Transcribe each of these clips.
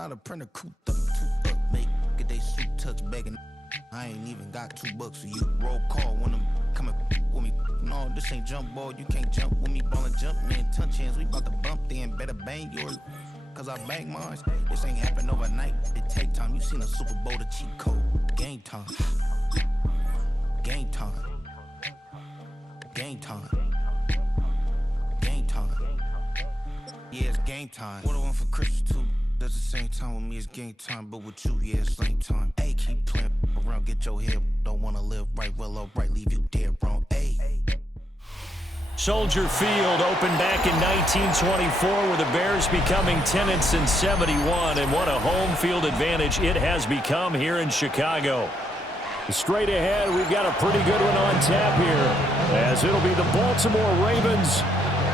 Not a printer, cooped up, toot up, make get they suit touch begging. I ain't even got $2, so you roll call when I'm coming with me. No, this ain't jump ball, you can't jump with me. Ballin' jump, man, touch hands, we bout to bump then. Better bang yours, cause I bang mine. This ain't happen overnight, it take time. You seen a Super Bowl, the cheat code. Game time. Game time. Game time. Game time. Yeah, it's game time. What I want for Christmas too. Does the same time with me, it's game time, but with you, yeah, it's same time. Hey, keep playing around, get your head. Don't wanna live right, well, alright, leave you dead wrong. Hey. Soldier Field opened back in 1924 with the Bears becoming tenants in 71, and what a home field advantage it has become here in Chicago. Straight ahead, we've got a pretty good one on tap here, as it'll be the Baltimore Ravens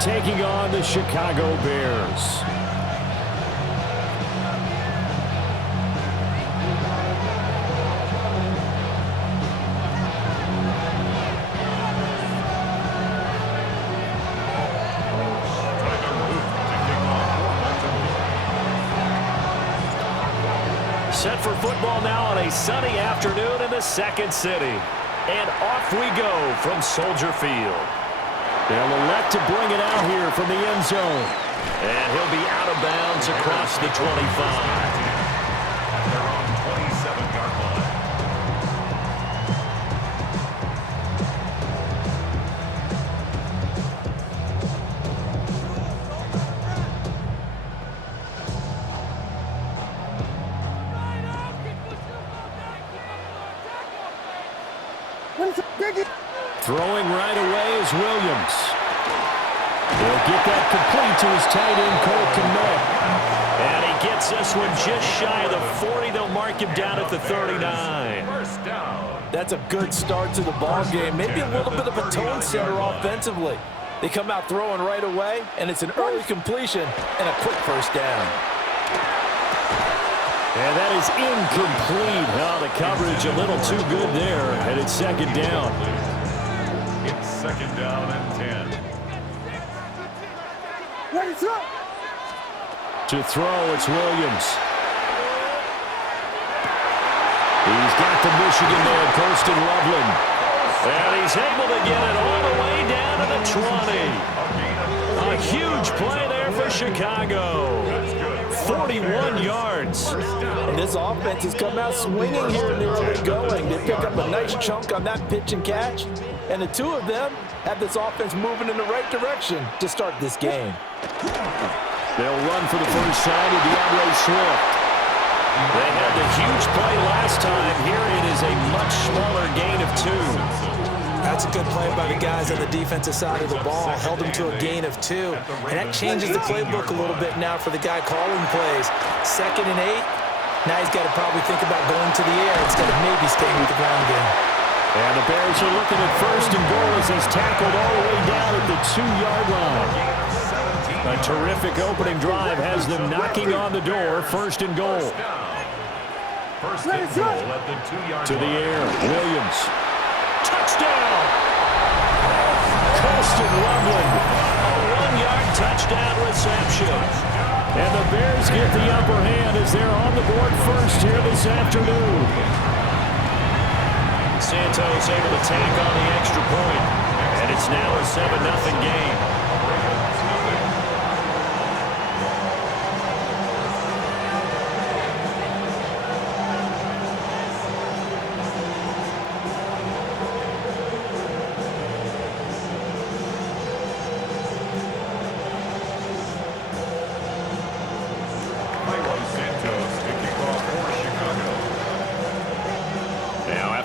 taking on the Chicago Bears. Set for football now on a sunny afternoon in the second city. And off we go from Soldier Field. They'll elect to bring it out here from the end zone. And he'll be out of bounds across the 25. They're on 27-yard line. Throwing right away is Williams. He'll get that complete to his tight end, Cole Kmet. And he gets this one just shy of the 40. They'll mark him down at the 39. First down. That's a good start to the ball game. Maybe a little bit of a tone setter offensively. They come out throwing right away, and it's an early completion and a quick first down. And that is incomplete. Oh, the coverage a little too good there, and it's second down. It's second down and 10. To throw, it's Williams. He's got the Michigan man, Kirsten Loveland. And he's able to get it all the way down to the 20. A huge play there for Chicago. 41 yards. And this offense has come out swinging here in the early going. They pick up a nice chunk on that pitch and catch. And the two of them have this offense moving in the right direction to start this game. They'll run for the first time with DeAndre Swift. They had the huge play last time. Here it is a much smaller gain of 2. That's a good play by the guys on the defensive side of the ball. Held them to a gain of 2. And that changes the playbook a little bit now for the guy calling plays. 2nd and 8. Now he's got to probably think about going to the air instead of maybe staying with the ground game. And the Bears are looking at first and goal as he's tackled all the way down at the 2-yard line. A terrific opening drive has them knocking on the door. First and goal. First and goal at the 2-yard line. To the air, Williams. Touchdown! Kirsten Loveland. A 1-yard touchdown reception. And the Bears get the upper hand as they're on the board first here this afternoon. Santos able to tack on the extra point. And it's now a 7-0 game.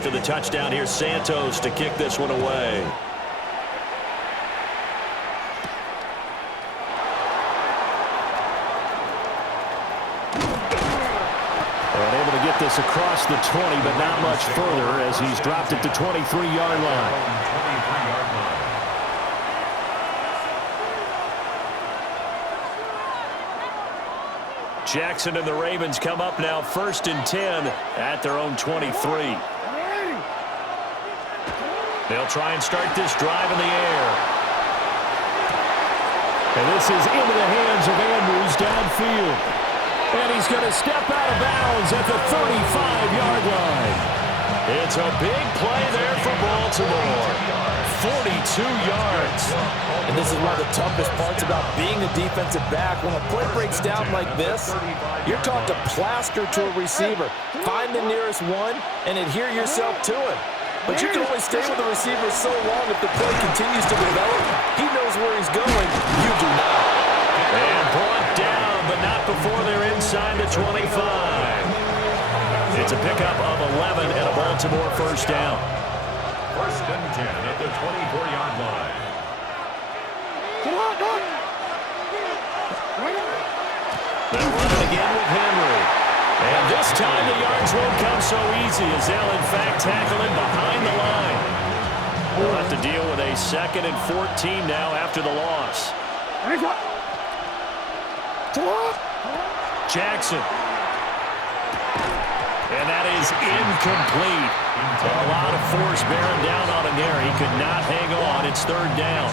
The touchdown here, Santos to kick this one away. And able to get this across the 20, but not much further as he's dropped at the 23-yard line. Jackson and the Ravens come up now 1st and 10 at their own 23. They'll try and start this drive in the air. And this is into the hands of Andrews downfield. And he's going to step out of bounds at the 35-yard line. It's a big play there for Baltimore. 42 yards. And this is one of the toughest parts about being a defensive back. When a play breaks down like this, you're taught to plaster to a receiver. Find the nearest one and adhere yourself to it. But you can only stay with the receiver so long if the play continues to develop. He knows where he's going. You do not. And brought down, but not before they're inside the 25. It's a pickup of 11 and a Baltimore first down. First and 10 at the 24-yard line. They'll run it again with Henry. And this time the yards won't come so easy as they'll in fact tackle him behind the line. We'll have to deal with a 2nd and 14 now after the loss. Jackson. And that is incomplete. A lot of force bearing down on him there. He could not hang on. It's 3rd down.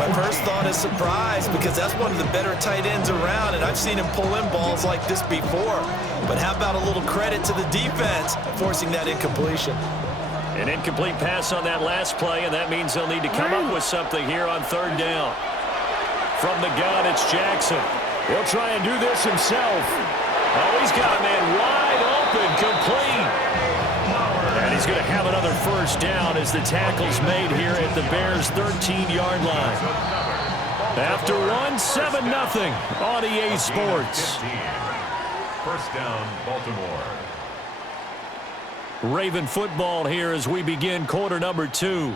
My first thought is surprise because that's one of the better tight ends around, and I've seen him pull in balls like this before. But how about a little credit to the defense forcing that incompletion? An incomplete pass on that last play, and that means they'll need to come up with something here on 3rd down. From the gun, it's Jackson. He'll try and do this himself. Oh, he's got a man wide open, complete. And he's going to have another first down as the tackle's made here at the Bears' 13-yard line. After one, 7-0 on EA Sports. First down, Baltimore. Raven football here as we begin quarter number 2.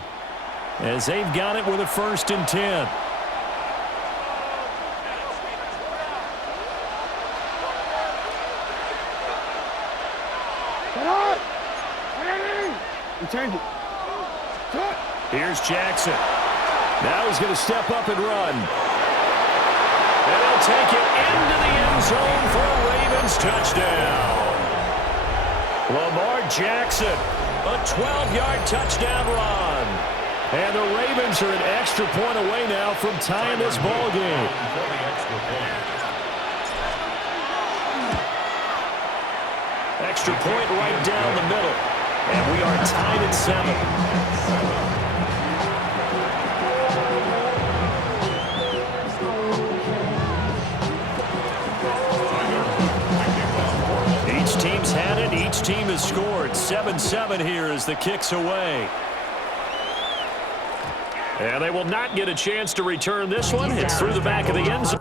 As they've got it with a 1st and 10. Here's Jackson. Now he's going to step up and run. And he'll take it into the end zone for a Ravens touchdown. Lamar Jackson, a 12-yard touchdown run. And the Ravens are an extra point away now from tying this ball game. Extra point right down the middle. And we are tied at 7. Each team's had it. Each team has scored. 7-7 here as the kick's away. And they will not get a chance to return this one. It's through the back of the end zone.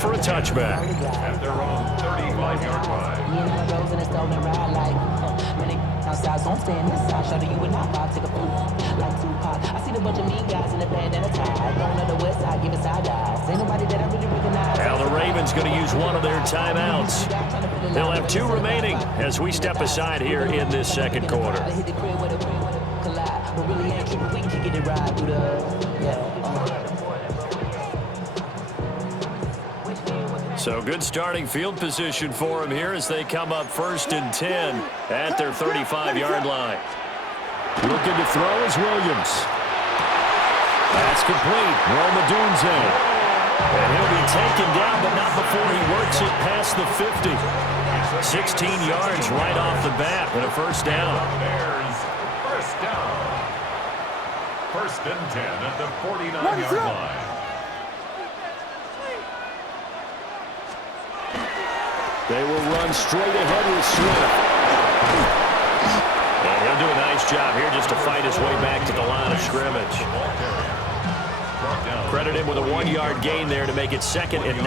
For a touchback. At their own 35-yard line. Now the Ravens going to use one of their timeouts. They'll have 2 remaining as we step aside here in this second quarter. So good starting field position for them here as they come up 1st and 10 at their 35-yard line. Looking to throw is Williams. That's complete. Romadunze. And he'll be taken down, but not before he works it past the 50. 16 yards right off the bat and a first down. Bears, first down. 1st and 10 at the 49-yard line. They will run straight ahead with Swift. And he'll do a nice job here just to fight his way back to the line of scrimmage. Credit him with a 1-yard gain there to make it 2nd and 9.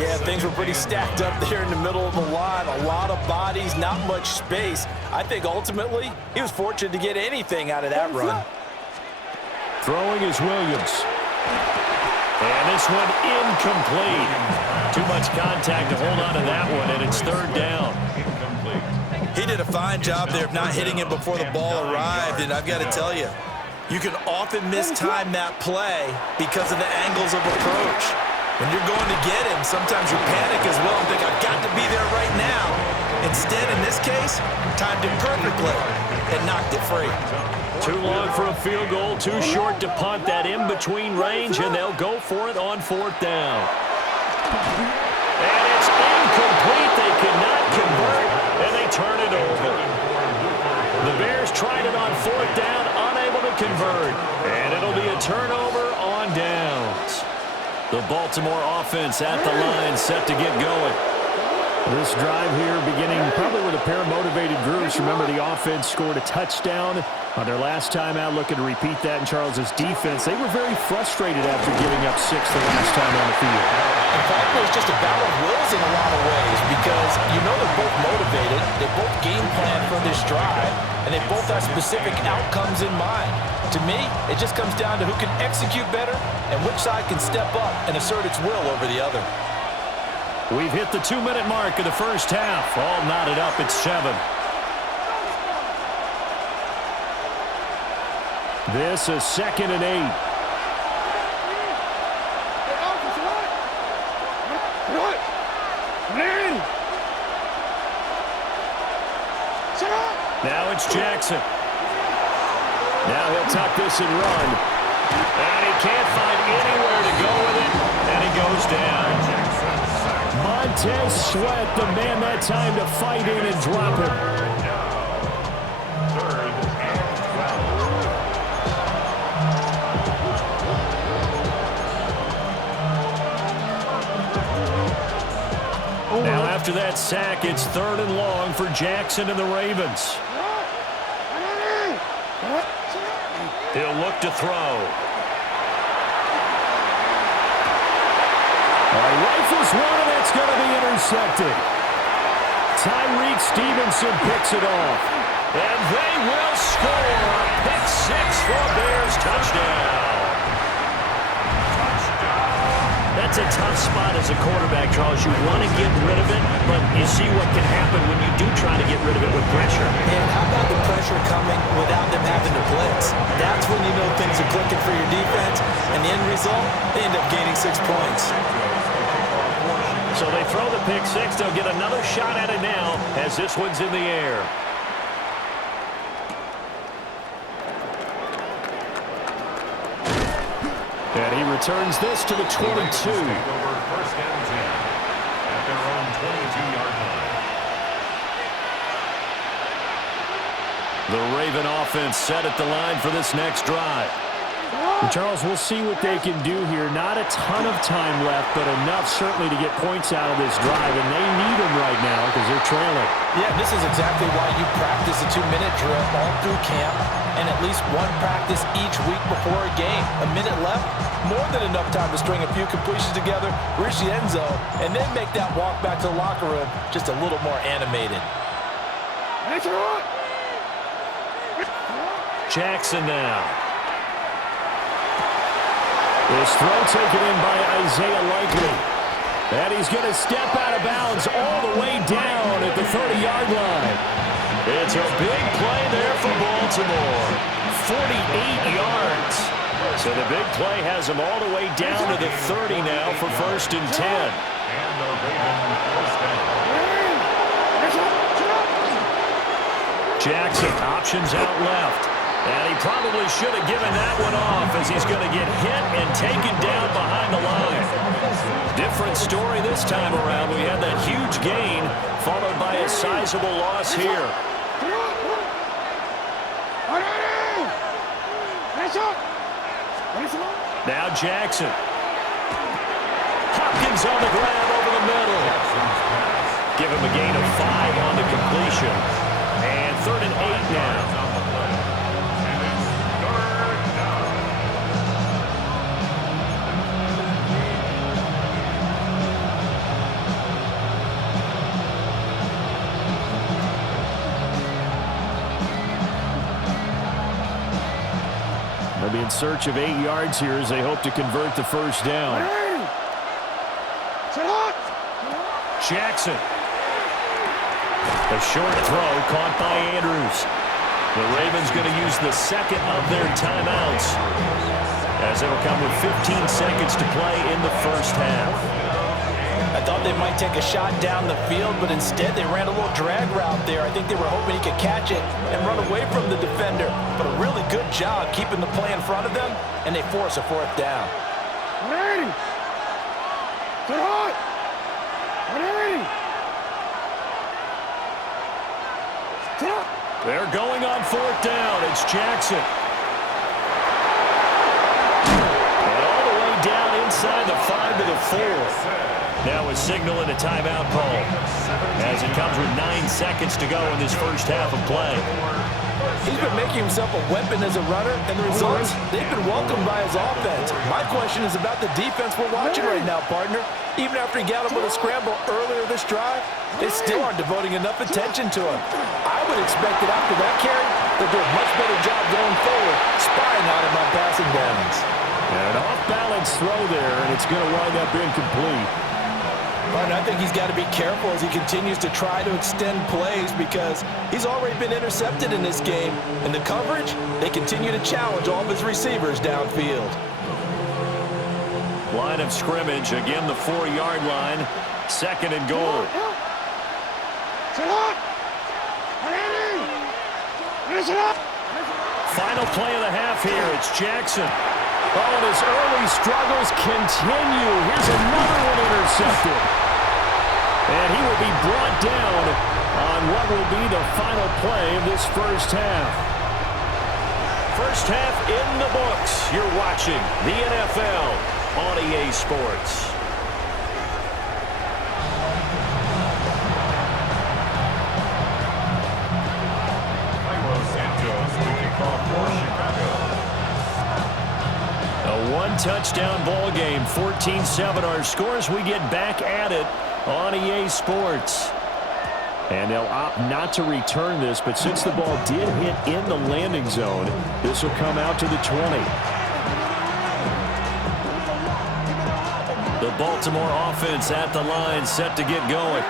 Yeah, things were pretty stacked up there in the middle of the line. A lot of bodies, not much space. I think ultimately he was fortunate to get anything out of that run. Throwing is Williams. And this one incomplete. Too much contact to hold on to that one, and it's 3rd down. He did a fine job there of not hitting him before the ball arrived, and I've got to tell you, you can often mistime that play because of the angles of approach. When you're going to get him, sometimes you panic as well and think, I've got to be there right now. Instead, in this case, timed it perfectly and knocked it free. Too long for a field goal, too short to punt. That in-between range, and they'll go for it on 4th down. And it's incomplete. They could not convert, and they turn it over. The Bears tried it on 4th down, unable to convert. And it'll be a turnover on downs. The Baltimore offense at the line, set to get going. This drive here beginning probably with a pair of motivated groups. Remember, the offense scored a touchdown on their last time out, looking to repeat that in Charles's defense. They were very frustrated after giving up 6 the last time on the field. In fact, it was just a battle of wills in a lot of ways because you know they're both motivated, they both game plan for this drive, and they both have specific outcomes in mind. To me, it just comes down to who can execute better and which side can step up and assert its will over the other. We've hit the 2-minute mark of the first half. All knotted up at 7. This is 2nd and 8. Now it's Jackson. Now he'll tuck this and run. And he can't find anywhere to go with it. And he goes down. Montez Sweat, the man that time to fight in and drop him. 3rd and 12. Now after that sack, it's 3rd and long for Jackson and the Ravens. He'll look to throw. Rifles one, and that's going to be intercepted. Tyreek Stevenson picks it off. And they will score a pick 6 for a Bears touchdown. That's a tough spot as a quarterback, Charles. You want to get rid of it, but you see what can happen when you do try to get rid of it with pressure. And how about the pressure coming without them having to blitz? That's when you know things are clicking for your defense, and the end result, they end up gaining 6 points. So they throw the pick 6. They'll get another shot at it now as this one's in the air. And he returns this to the 22. Take over 1st and 10 at their own 22-yard line. The Raven offense set at the line for this next drive. And Charles, we'll see what they can do here. Not a ton of time left, but enough certainly to get points out of this drive, and they need them right now because they're trailing. Yeah, this is exactly why you practice a 2-minute drill all through camp and at least one practice each week before a game. A minute left, more than enough time to string a few completions together, reach the end zone, and then make that walk back to the locker room just a little more animated. Jackson now. This throw taken in by Isaiah Likely. And he's going to step out of bounds all the way down at the 30-yard line. It's a big play there for Baltimore. 48 yards. So the big play has him all the way down to the 30 now for 1st and 10. And the Ravens first down. Jackson options out left. And he probably should have given that one off as he's going to get hit and taken down behind the line. Different story this time around. We had that huge gain followed by a sizable loss here. Now Jackson. Hopkins on the grab over the middle. Give him a gain of 5 on the completion. And 3rd and 8 now. They'll be in search of 8 yards here as they hope to convert the first down. Jackson. A short throw caught by Andrews. The Ravens going to use the second of their timeouts as it'll come with 15 seconds to play in the first half. I thought they might take a shot down the field, but instead they ran a little drag route there. I think they were hoping he could catch it and run away from the defender. But a really good job keeping the play in front of them, and they force a 4th down. They're going on 4th down. It's Jackson. And all the way down inside the 5 to the 4. Now a signal and a timeout call as it comes with 9 seconds to go in this first half of play. He's been making himself a weapon as a runner, and the results, they've been welcomed by his offense. My question is about the defense we're watching right now, partner. Even after he got him with a scramble earlier this drive, they still aren't devoting enough attention to him. I would expect that after that carry, they'll do a much better job going forward, spying on him on passing downs. An off-balance throw there, and it's going to wind up incomplete. But I think he's got to be careful as he continues to try to extend plays because he's already been intercepted in this game. And the coverage, they continue to challenge all of his receivers downfield. Line of scrimmage, again the 4-yard line, 2nd and goal. Final play of the half here, it's Jackson. Oh, and his early struggles continue. Here's another one intercepted. And he will be brought down on what will be the final play of this first half. First half in the books. You're watching the NFL on EA Sports. A one-touchdown ball game, 14-7 our scores. We get back at it on EA Sports. And they'll opt not to return this, but since the ball did hit in the landing zone, this will come out to the 20. The Baltimore offense at the line, set to get going.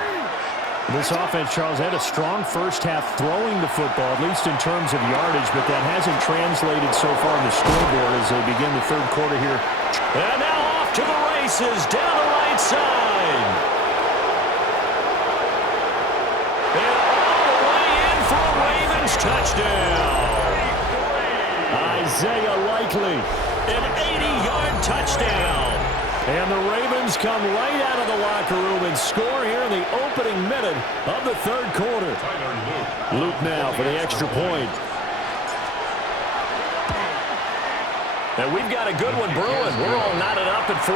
This offense, Charles, had a strong first half throwing the football, at least in terms of yardage, but that hasn't translated so far on the scoreboard as they begin the third quarter here. And now off to the races, down the right side. And all the way in for a Ravens touchdown. Isaiah Likely, an 80-yard touchdown. And the Ravens come right out of the locker room and score here in the opening minute of the third quarter. Luke now for the extra point. And we've got a good one brewing. We're all knotted up at 14.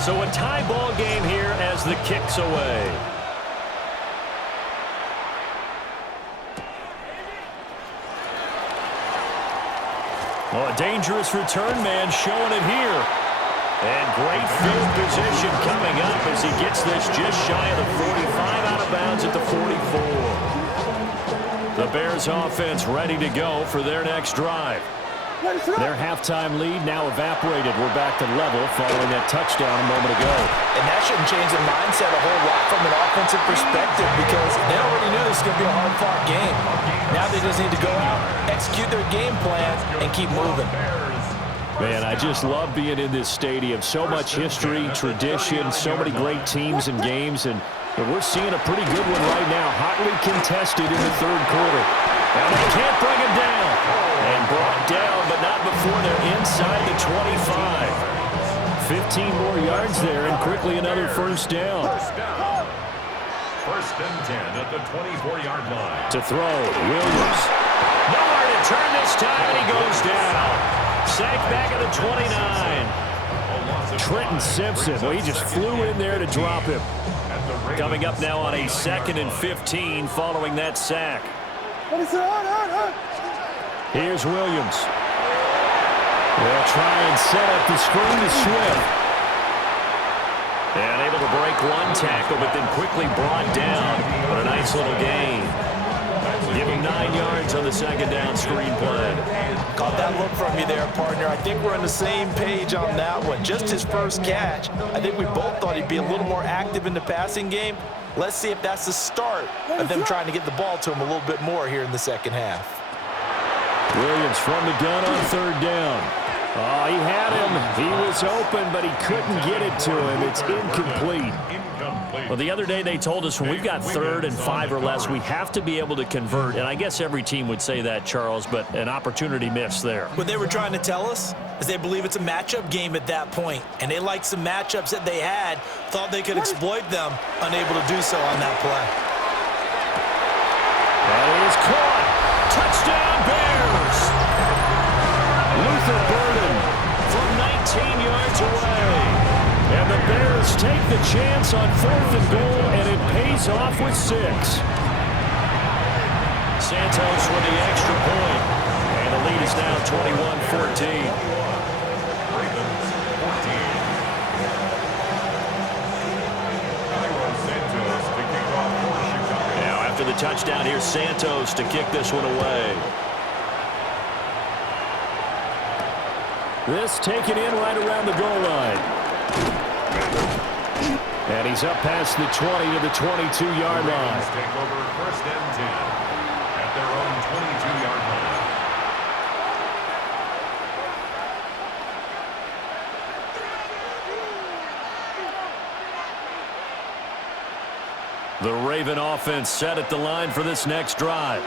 So a tie ball game here as the kick's away. Oh, a dangerous return man showing it here. And great field position coming up as he gets this just shy of the 45, out of bounds at the 44. The Bears offense ready to go for their next drive. Their halftime lead now evaporated. We're back to level following that touchdown a moment ago. And that shouldn't change the mindset a whole lot from an offensive perspective because they already knew this was going to be a hard-fought game. Now they just need to go out, execute their game plan, and keep moving. Man, I just love being in this stadium. So much history, tradition, so many great teams and games, and we're seeing a pretty good one right now, hotly contested in the third quarter. And they can't bring him down. And brought down, but not before they're inside the 25. 15 more yards there, and quickly another first down. First and 10 at the 24-yard line. To throw, Williams. Nowhere to turn this time, and he goes down. Sacked back at the 29. Trenton Simpson, well, he just flew in there to drop him. Coming up now on a 2nd and 15 following that sack. Here's Williams. They'll try and set up the screen to Swift. And able to break one tackle, but then quickly brought down. But a nice little gain. Give him 9 yards on the 2nd down screen play. Caught that look from you there, partner. I think we're on the same page on that one. Just his first catch. I think we both thought he'd be a little more active in the passing game. Let's see if that's the start of them trying to get the ball to him a little bit more here in the second half. Williams from the gun on 3rd down. Oh, he had him. He was open, but he couldn't get it to him. It's incomplete. Well, the other day they told us when we've got 3rd and 5 or less, we have to be able to convert. And I guess every team would say that, Charles, but an opportunity missed there. What they were trying to tell us is they believe it's a matchup game at that point. And they liked some matchups that they had, thought they could exploit them, unable to do so on that play. That is caught. Touchdown, Bears! Luther Burden from 19 yards away. And the Bears take the chance on 4th and goal, and it pays off with 6. Santos with the extra point. And the lead is now 21-14. Now after the touchdown, here's Santos to kick this one away. This taken in right around the goal line. And he's up past the 20 to the 22-yard line. Take over 1st and 10 at their own 22-yard line. The Raven offense set at the line for this next drive.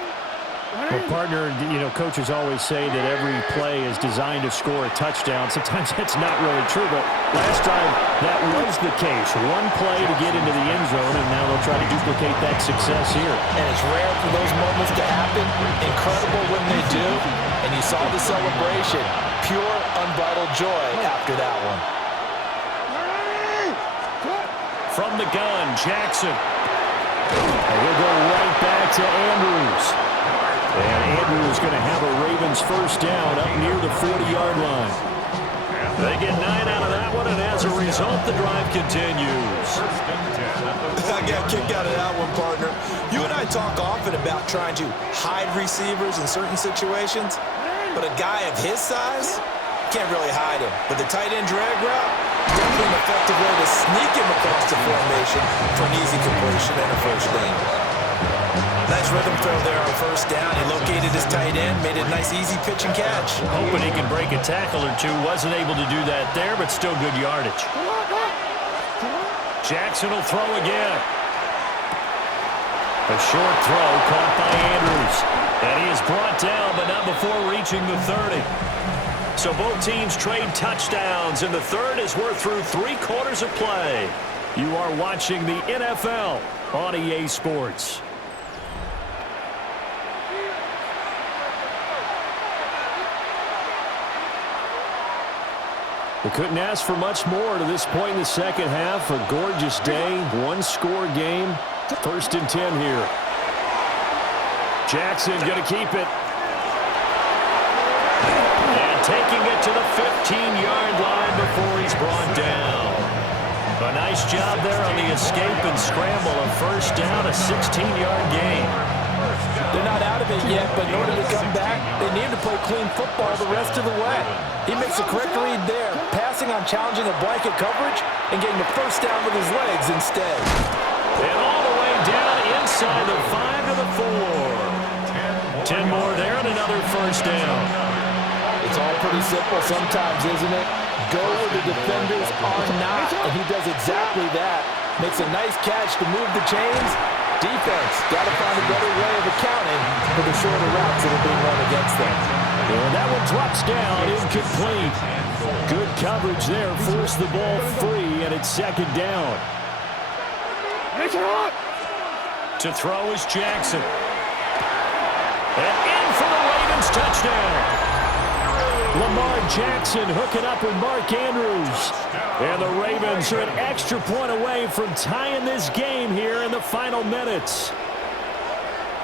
Well, partner, you know, coaches always say that every play is designed to score a touchdown. Sometimes that's not really true, but last drive, that was the case. One play to get into the end zone, and now they'll try to duplicate that success here. And it's rare for those moments to happen. Incredible when they do. And you saw the celebration. Pure, unbridled joy after that one. From the gun, Jackson. And he'll go right back to Andrews. And Andrews going to have a Ravens first down up near the 40-yard line. They get 9 out of that one, and as a result, the drive continues. I got kicked out of that one, partner. You and I talk often about trying to hide receivers in certain situations, but a guy of his size can't really hide him. But the tight end drag route, definitely an effective way to sneak him across the formation for an easy completion and a first down. Nice rhythm throw there on 1st down. He located his tight end, made a nice easy pitch and catch. Hoping he can break a tackle or two. Wasn't able to do that there, but still good yardage. Jackson will throw again. A short throw caught by Andrews. And he is brought down, but not before reaching the 30. So both teams trade touchdowns, and the third as we're through 3 quarters of play. You are watching the NFL on EA Sports. We couldn't ask for much more to this point in the second half. A gorgeous day, 1-score game. 1st and 10 here. Jackson going to keep it. And taking it to the 15-yard line before he's brought down. A nice job there on the escape and scramble. A first down, a 16-yard gain. They're not out of it yet, but in order to come back, they need to play clean football the rest of the way. He makes the correct read there, passing on challenging a blanket coverage and getting the first down with his legs instead. And all the way down inside the 5 to the 4. 10 more there and another first down. It's all pretty simple sometimes, isn't it? Go where the defenders are not, and he does exactly that. Makes a nice catch to move the chains. Defense got to find a better way of accounting for the shorter routes that are being run against them. And that one drops down, incomplete. Good coverage there, forced the ball free, and it's 2nd down. To throw is Jackson. And in for touchdown. Lamar Jackson hooking up with Mark Andrews. And the Ravens are an extra point away from tying this game here in the final minutes.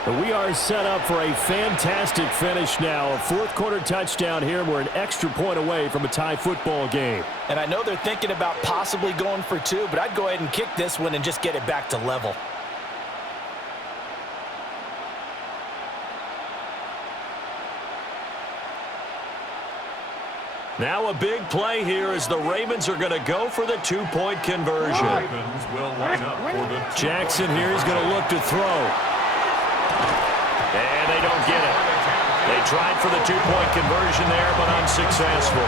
We are set up for a fantastic finish now. A fourth-quarter touchdown here. We're an extra point away from a tie football game. And I know they're thinking about possibly going for two, but I'd go ahead and kick this one and just get it back to level. Now a big play here as the Ravens are going to go for the two-point conversion. Ravens will line up for the Jackson here is going to look to throw. And they don't get it. They tried for the two-point conversion there, but unsuccessful.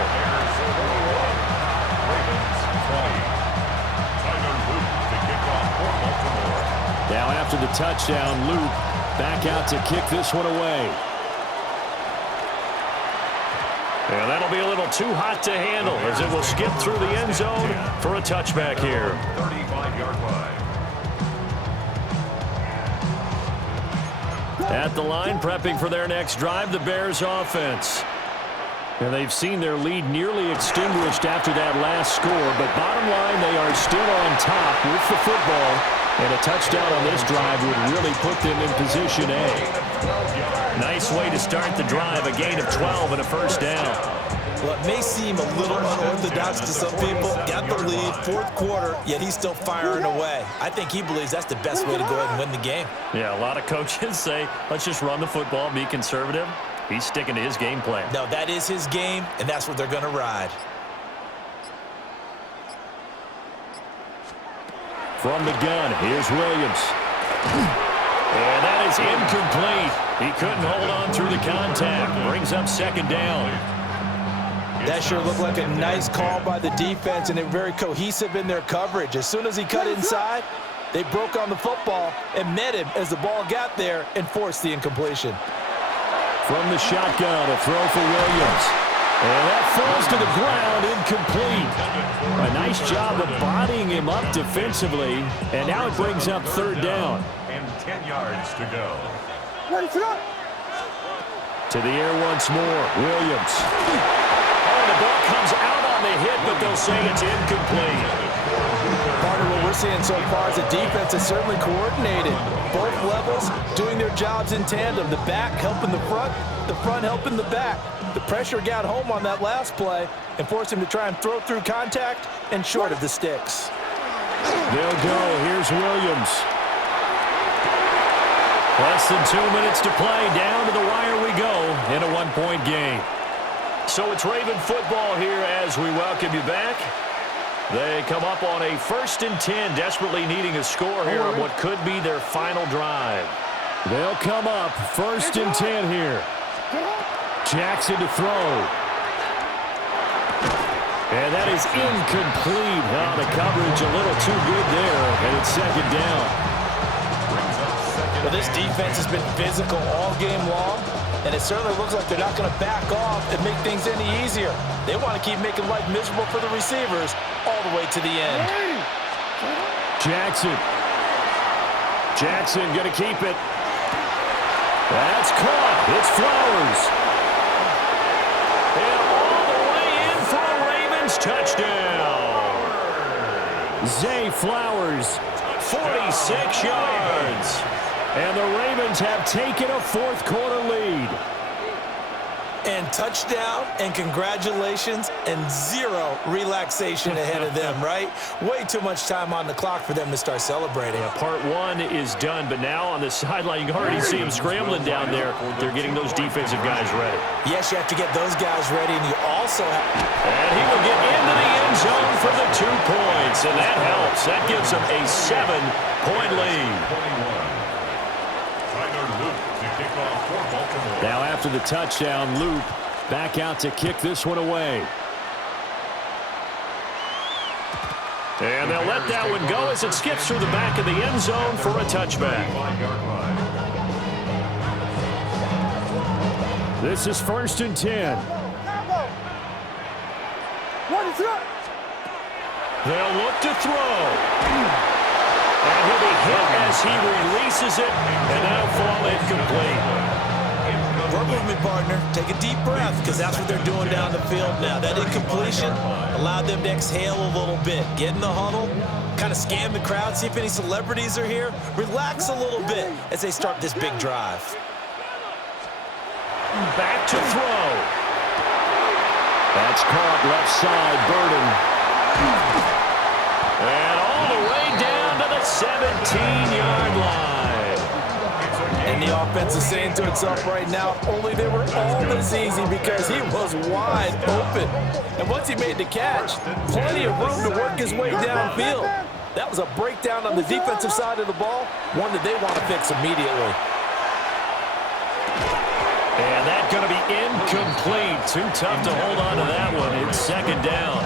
Now after the touchdown, Luke back out to kick this one away. And that'll be a little too hot to handle as it will skip through the end zone for a touchback here. 35-yard line. At the line, prepping for their next drive, the Bears offense. And they've seen their lead nearly extinguished after that last score, but bottom line, they are still on top with the football, and a touchdown on this drive would really put them in position A. Nice way to start the drive, a gain of 12 and a first down. Well, it may seem a little unorthodox to some people. Got the lead, fourth quarter, yet he's still firing away. I think he believes that's the best way to go ahead and win the game. Yeah, a lot of coaches say, let's just run the football, be conservative. He's sticking to his game plan. No, that is his game, and that's what they're going to ride. From the gun, here's Williams. And that is incomplete. He couldn't hold on through the contact. Brings up second down. That sure looked like a nice call by the defense, and they're very cohesive in their coverage. As soon as he cut inside, they broke on the football and met him as the ball got there and forced the incompletion. From the shotgun, a throw for Williams. And that falls to the ground, incomplete. A nice job of bodying him up defensively, and now it brings up third down. And 10 yards to go. To the air once more, Williams. Oh, the ball comes out on the hit, but they'll say it's incomplete. Partner, what we're seeing so far is the defense is certainly coordinated. Both levels doing their jobs in tandem. The back helping the front helping the back. The pressure got home on that last play and forced him to try and throw through contact and short of the sticks. They'll go. Here's Williams. Less than 2 minutes to play. Down to the wire we go in a one-point game. So it's Raven football here as we welcome you back. They come up on a 1st and 10, desperately needing a score here on what could be their final drive. They'll come up 1st and 10 here. Jackson to throw. And that is incomplete. Oh, the coverage a little too good there, and it's second down. Well, this defense has been physical all game long, and it certainly looks like they're not going to back off and make things any easier. They want to keep making life miserable for the receivers all the way to the end. Jackson going to keep it. That's caught. It's Flowers. And all the way in for a Ravens touchdown. Zay Flowers, 46 yards. And the Ravens have taken a fourth-quarter lead. And touchdown, and congratulations, and zero relaxation ahead of them, right? Way too much time on the clock for them to start celebrating. Yeah, part one is done, but now on the sideline, you can already see them scrambling down there. They're getting those defensive guys ready. Yes, you have to get those guys ready, and you also have... And he will get into the end zone for the 2 points, and that helps. That gives them a 7-point lead. Now after the touchdown, Luke back out to kick this one away. And they'll let that one go as it skips through the back of the end zone for a touchback. This is 1st and 10. They'll look to throw. And he'll be hit as he releases it, and that'll fall incomplete. Work with me, partner. Take a deep breath, because that's what they're doing down the field now. That incompletion allowed them to exhale a little bit. Get in the huddle, kind of scan the crowd, see if any celebrities are here. Relax a little bit as they start this big drive. Back to throw. That's caught left side, Burden. And all the way down to the 17-yard line. And the offense is saying to itself right now, only they were all this easy because he was wide open. And once he made the catch, plenty of room to work his way downfield. That was a breakdown on the defensive side of the ball, one that they want to fix immediately. And that's going to be incomplete. Too tough to hold on to that one. It's second down.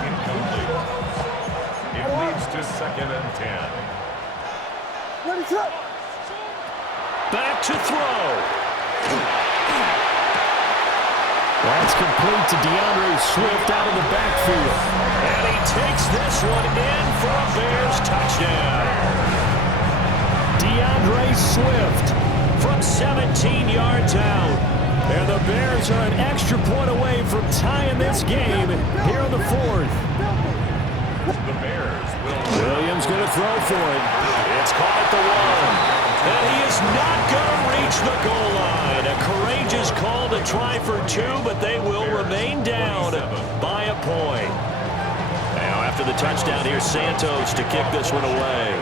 It leads to 2nd and 10. Back to throw. That's complete to DeAndre Swift out of the backfield. And he takes this one in for a Bears touchdown. DeAndre Swift from 17 yards out. And the Bears are an extra point away from tying this game here in the 4th. The Bears will. Williams going to throw for it. It's caught at the 1. And he is not going to reach the goal line. A courageous call to try for 2, but they will remain down by a point. Now after the touchdown, here's Santos to kick this one away.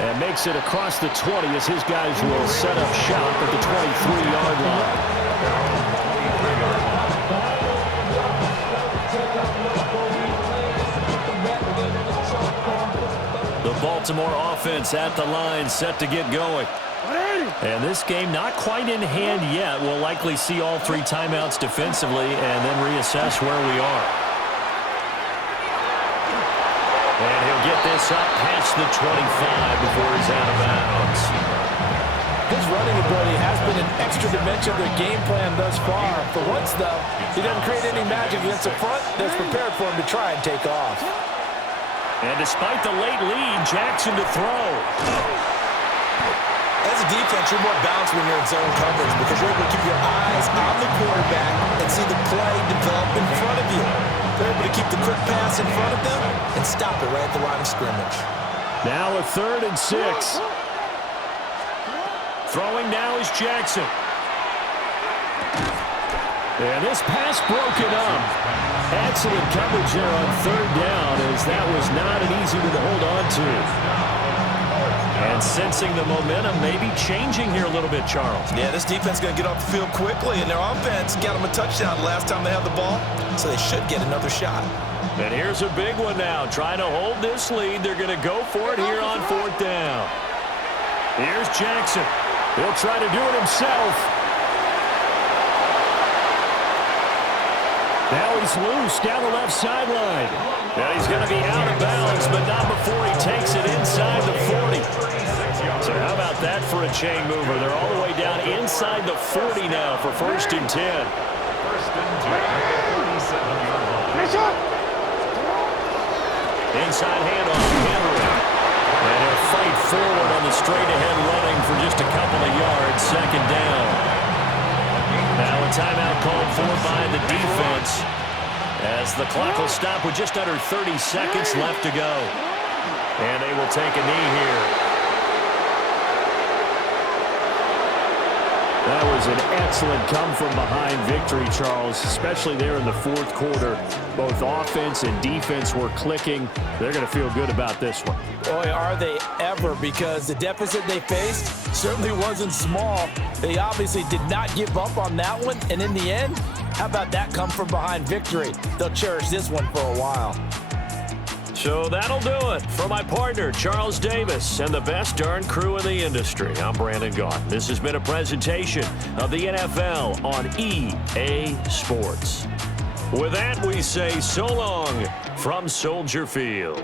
And makes it across the 20 as his guys will set up shop at the 23-yard line. The Baltimore offense at the line, set to get going. And this game not quite in hand yet. We'll likely see all 3 timeouts defensively and then reassess where we are. And he'll get this up past the 25 before he's out of bounds. His running ability has been an extra dimension of their game plan thus far. For once, though, he doesn't create any magic against the front that's prepared for him to try and take off. And despite the late lead, Jackson to throw. As a defense, you're more balanced when you're in zone coverage because you're able to keep your eyes on the quarterback and see the play develop in front of you. They're able to keep the quick pass in front of them and stop it right at the line of scrimmage. Now a 3rd and 6. Throwing now is Jackson. And this pass broken up. Excellent coverage there on 3rd down as that was not an easy one to hold on to. And sensing the momentum maybe changing here a little bit, Charles. Yeah, this defense is going to get off the field quickly, and their offense got them a touchdown last time they had the ball, so they should get another shot. And here's a big one now. Trying to hold this lead. They're going to go for it here on 4th down. Here's Jackson. He'll try to do it himself. Now he's loose down the left sideline. Now he's going to be out of bounds, but not before he takes it inside the 40. So how about that for a chain mover? They're all the way down inside the 40 now for 1st and 10. 1st and 10. Inside handoff, Henry. And he'll fight forward on the straight-ahead running for just a couple of yards. 2nd down. Now a timeout called for by the defense as the clock will stop with just under 30 seconds left to go. And they will take a knee here. That was an excellent come-from-behind victory, Charles, especially there in the 4th quarter. Both offense and defense were clicking. They're going to feel good about this one. Boy, are they ever, because the deficit they faced certainly wasn't small. They obviously did not give up on that one, and in the end, how about that come-from-behind victory? They'll cherish this one for a while. So that'll do it for my partner, Charles Davis, and the best darn crew in the industry. I'm Brandon Gaughan. This has been a presentation of the NFL on EA Sports. With that, we say so long from Soldier Field.